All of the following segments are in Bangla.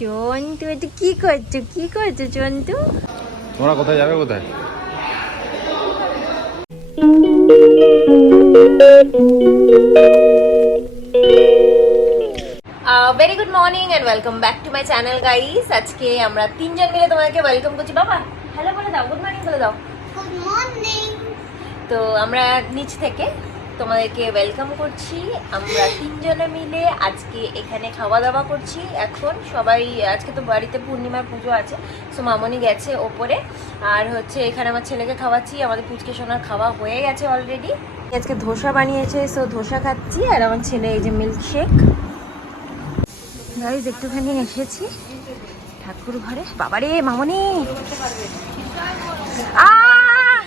চন্তু এটা কি করছ? কি করছ চন্তু তোমরা কোথায় যাবে কোথায়? Very good morning and welcome back to my channel guys আজকে আমরা তিনজন মিলে তোমাকে ওয়েলকাম করছি। বাবা হ্যালো বলে দাও গুড মর্নিং বলে দাও। গুড মর্নিং তো আমরা নিচ থেকে তোমাদেরকে ওয়েলকাম করছি। আমরা তিনজনে মিলে আজকে এখানে খাওয়া দাওয়া করছি। এখন সবাই, আজকে তো বাড়িতে পূর্ণিমার পুজো আছে সো মামনি গেছে ওপরে। আর হচ্ছে এখানে আমার ছেলেকে খাওয়াচ্ছি, আমাদের পুচকে সোনার খাওয়া হয়ে গেছে অলরেডি আজকে ধোসা বানিয়েছে সো ধোসা খাচ্ছি, আর আমার ছেলে এই যে মিল্ক শেক গাইজ একটুখানি এসেছি, ঠাকুর ঘরে। বাবারে, মামনি!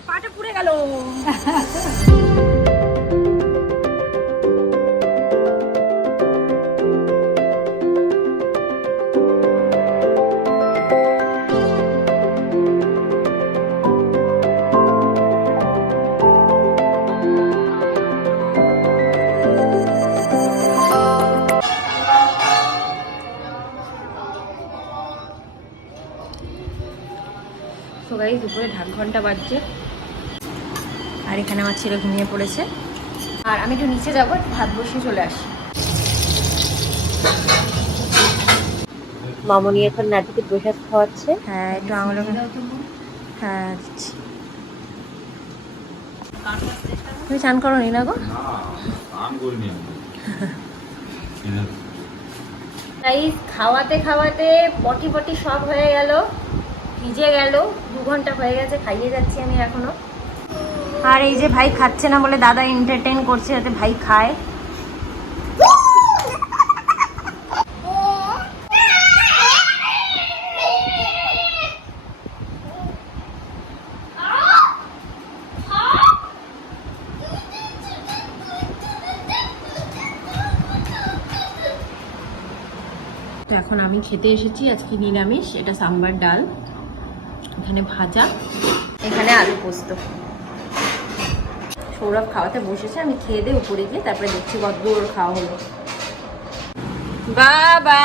পাটা পুড়ে গেল। বাজছে। আর এখানে আমার ছেলে ঘুমিয়ে পড়েছে। আর আমি একটু নিচে যাব ভাত বসিয়ে চলে আসি। মামনি এখন নাতিকে প্রসাদ খাওয়াচ্ছে। হ্যাঁ একটু আঙুল হ্যাঁ তুমি চান করো নি না গো তাই খাওয়াতে খাওয়াতে পটি পটি সব হয়ে গেল। ভিজে গেল, দু ঘণ্টা হয়ে গেছে, খাইয়ে যাচ্ছি আমি এখনও। আর এই যে ভাই খাচ্ছে না বলে দাদা এন্টারটেইন করছে, যাতে ভাই খায়। তো এখন আমি খেতে এসেছি, আজকে নিরামিষ, এটা সাম্বার ডাল। এখানে ভাজা। এখানে আলু পোস্ত। সৌরভ খাওয়াতে বসেছে, আমি খেয়ে দিয়ে উপরে গিয়ে তারপরে দেখছি কত দূর খাওয়া হলো। বাবা!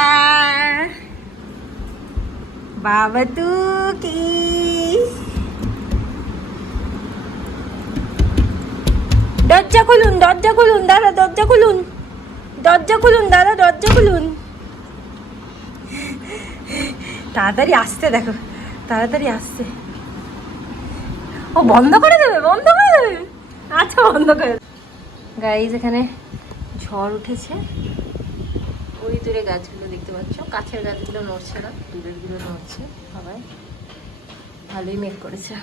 বাবা তু কি? দরজা খুলুন দরজা খুলুন দাদা দরজা খুলুন। দরজা খুলুন দাদা দরজা খুলুন। তাড়াতাড়ি আসতে দেখো। তাড়াতাড়ি আসছে। ও বন্ধ করে দেবে, বন্ধ করে দেবে। আচ্ছা বন্ধ করে গাইজ এখানে ঝড় উঠেছে। ওই দূরে গাছগুলো দেখতে পাচ্ছ। কাছের গাছগুলো নড়ছে না দূরেরগুলো নড়ছে সবাই ভালোই মেঘ করেছে।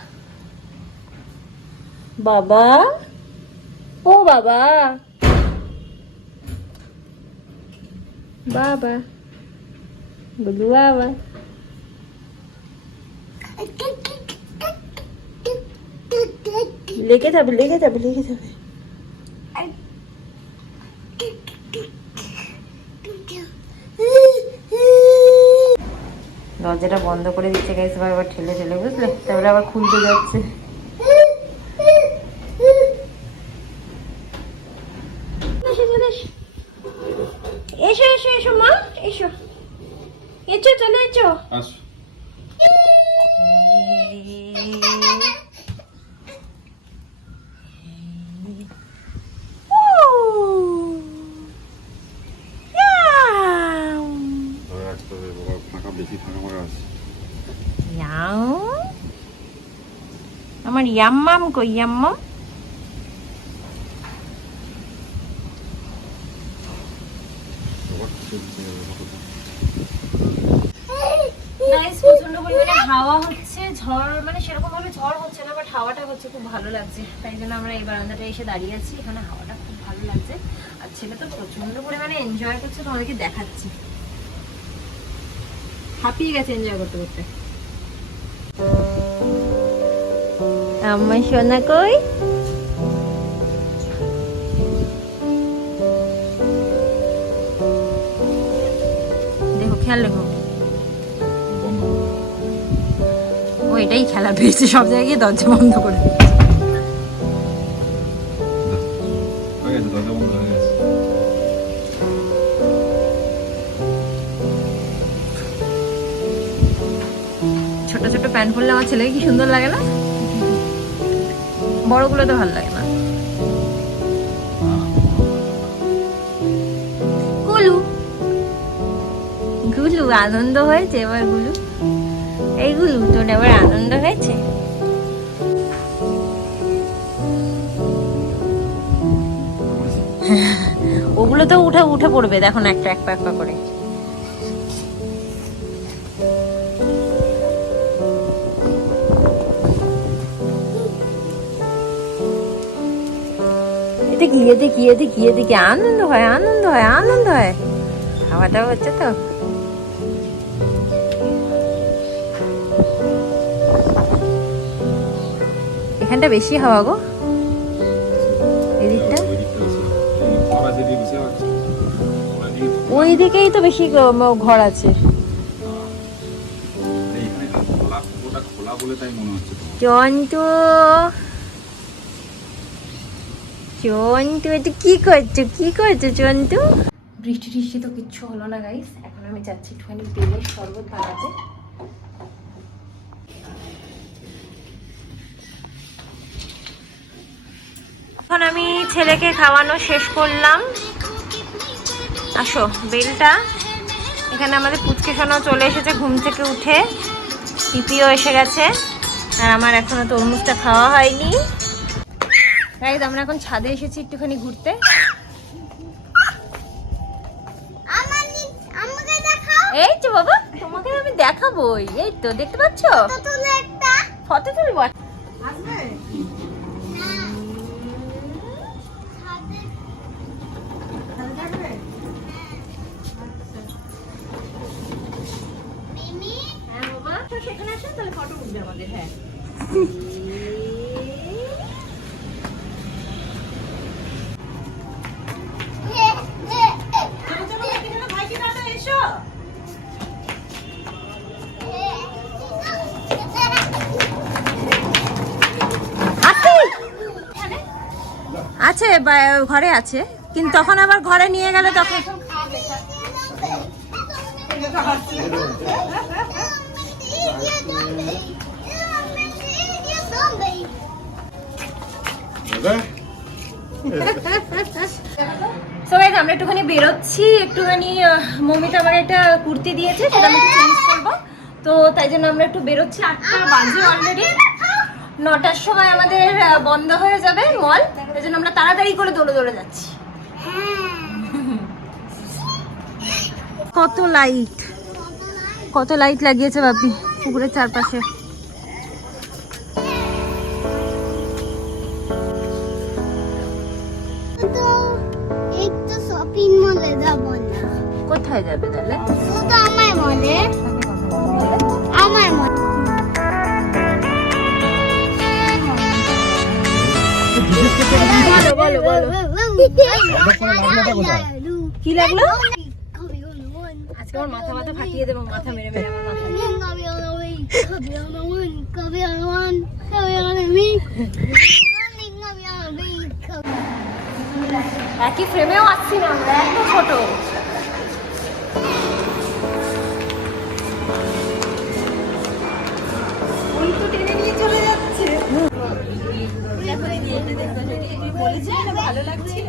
বাবা! ও বাবা! বাবা! বলু বাবা! লেগে যাবে লেগে যাবে লেগে যাবে। দরজাটা বন্ধ করে দিচ্ছে গাইছে আবার ঠেলে ঠেলে, বুঝলে? তাহলে আবার খুলতে যাচ্ছে এসো, চলে এসো। এসো এসো এসো মা এসো এসো চলে এসো আস ধরে রাখতে হবে বাবা ফাঁকা বেশি ফাঁকা ফাঁকা আছে আমার ইয়াম্মাম কই হাওয়া হচ্ছে, ঝড় মানে সেরকম ভাবে ঝড় হচ্ছে না বাট হাওয়াটা হচ্ছে, খুব ভালো লাগছে। তাই জন্য আমরা এই বারান্দাটা এসে দাঁড়িয়ে আছি, এখানে হাওয়াটা খুব ভালো লাগছে। আর ছেলে তো প্রচণ্ড পরিমাণে এনজয় করছে, তোমাদেরকে দেখাচ্ছি। হাঁপিয়ে গেছে এনজয় করতে করতে। আমার সোনা কই? দেখো খেয়াল রেখো। ও এটাই খেলা পেয়েছে সব জায়গায় দরজা বন্ধ করে গেছে ছোট প্যান্ট পরলে আমার ছেলেকে কি সুন্দর লাগে না? বড়গুলো তো ভালো লাগে না। গুলু। গুলু আনন্দ হয়েছে এবার গুলু? এই গুলু তোর এবার আনন্দ হয়েছে? ওগুলো তো উঠে উঠে পড়বে দেখো না একটা এক পা এক পা করে। কি এতে কি এতে কি এতে কি আনন্দ হয় আনন্দ হয় আনন্দ হয়। খাওয়া দাওয়া হচ্ছে তো। এখানটা বেশি হাওয়া গো। এদিকটা? ওই দিকেই তো বেশি ঘর আছে। এইখানে চন্তু এটা কি করছ? কি করছ চন্তু বৃষ্টি টিষ্টি তো কিচ্ছু হলো না গাইস এখন আমি যাচ্ছি একটুখানি বেলের শরবত বানাতে। এখন আমি ছেলেকে খাওয়ানো শেষ করলাম। আসো বেলটা। এখানে আমাদের পুচকে সোনাও চলে এসেছে ঘুম থেকে উঠে। পিপিও এসে গেছে। আর আমার এখনও তরমুজটা খাওয়া হয়নি। গাইজ আমরা এখন ছাদে এসেছি একটুখানি ঘুরতে। এই তো বাবা তোমাকে আমি দেখাবোই। এই তো দেখতে পাচ্ছ? ফটো তুলবো। মিমি? হ্যাঁ বাবা। তো সেখানে আসো তাহলে ফটো উঠবে আমাদের হ্যাঁ। আছে ঘরে আছে, কিন্তু তখন আবার ঘরে নিয়ে গেলে তখন আমরা একটুখানি বেরোচ্ছি, একটুখানি মমিতা আমার একটা কুর্তি দিয়েছে, সেটা আমি চেঞ্জ করব। তো তাই জন্য আমরা একটু বেরোচ্ছি, আটটা বাজে অলরেডি নটার সময় আমাদের বন্ধ হয়ে যাবে মল তাই জন্য আমরা তাড়াতাড়ি করে দৌড়ে দৌড়ে যাচ্ছি। কত লাইট। কত লাইট লাগিয়েছে বাপি পুকুরের চারপাশে। তো শপিং মলে যাব কোথায় যাবে তাহলে? আমার মলে আমার মলে বলো বলো কি লাগল আজকে আমার মাথা মাথা ফাটিয়ে দেবো মাথা মেরে মেরে আমার মাথা একই ফ্রেমেও আসছি না, আমরা এত ছোট।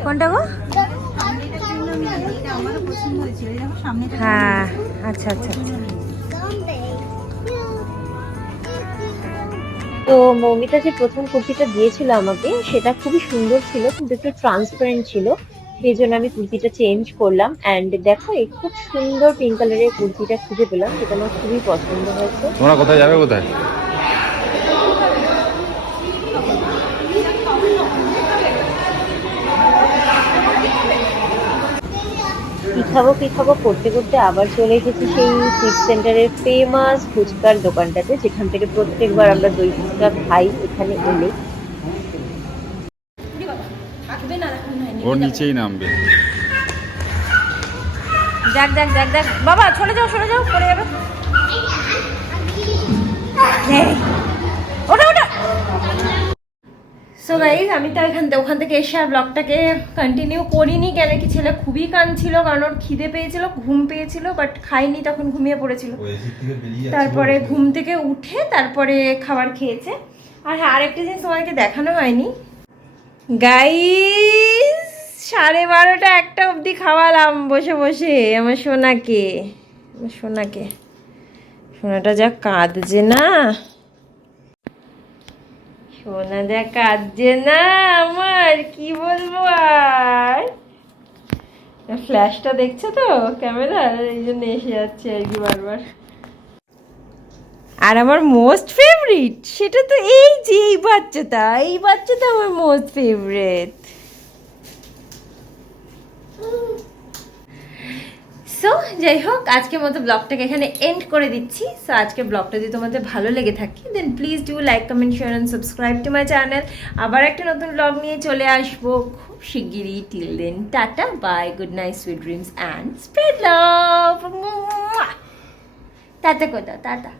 কোনটা গো? হ্যাঁ আচ্ছা আচ্ছা। তো মৌমিতা যে প্রথম কুর্তিটা দিয়েছিল আমাকে সেটা খুবই সুন্দর ছিল কিন্তু একটু ট্রান্সপারেন্ট ছিল সেই জন্য আমি কুর্তিটা চেঞ্জ করলাম। অ্যান্ড দেখো এই খুব সুন্দর পিঙ্ক কালারের কুর্তিটা খুঁজে পেলাম সেটা আমার খুবই পছন্দ হয়েছে। তোমরা কোথায় যাবে কোথায়? কি খাব কি খাব? করতে করতে আবার চলে এসেছি সেই সুইট সেন্টারের ফেমাস ফুচকার দোকানটাতে যেখান থেকে প্রত্যেকবার আমরা দই ফুচকা খাই এখানে এলে। ওর নিচেই নামবে। দেখ দেখ দেখ দেখ বাবা চলে যাও চলে যাও পড়ে যাবে। সো গাইজ আমি তো এখান থেকে ওখান থেকে এসে আর ব্লগটাকে কন্টিনিউ করিনি। কেন কি ছেলে খুবই কাঁদছিল কারণ ওর খিদে পেয়েছিল ঘুম পেয়েছিল বাট খাইনি তখন ঘুমিয়ে পড়েছিল। তারপরে ঘুম থেকে উঠে তারপরে খাবার খেয়েছে। আর হ্যাঁ আরেকটা জিনিস তোমাদেরকে দেখানো হয়নি। গাইস সাড়ে বারোটা একটা অবধি খাওয়ালাম। বসে বসে আমার সোনাকে আমার সোনাকে। সোনাটা যা কাঁদছে না। সোনা যা কাঁদছে না আমার, কি বলব আর? ফ্ল্যাশটা দেখছ তো ক্যামেরা? এই জন্য এসে যাচ্ছে আর কি বারবার। আর আমার মোস্ট ফেভারিট সেটা তো এই যে এই বাচ্চাটা এই বাচ্চাটা আমার মোস্ট ফেভারিট সো যাই হোক, আজকের মতো ব্লগটাকে এখানে এন্ড করে দিচ্ছি। সো আজকে ব্লগটা যদি তোমাদের ভালো লেগে থাকে then please do like comment share and subscribe to my channel আবার একটা নতুন ব্লগ নিয়ে চলে আসব। খুব শিগগিরই till then tata bye good night sweet dreams and spread love tata কোথাও টাটা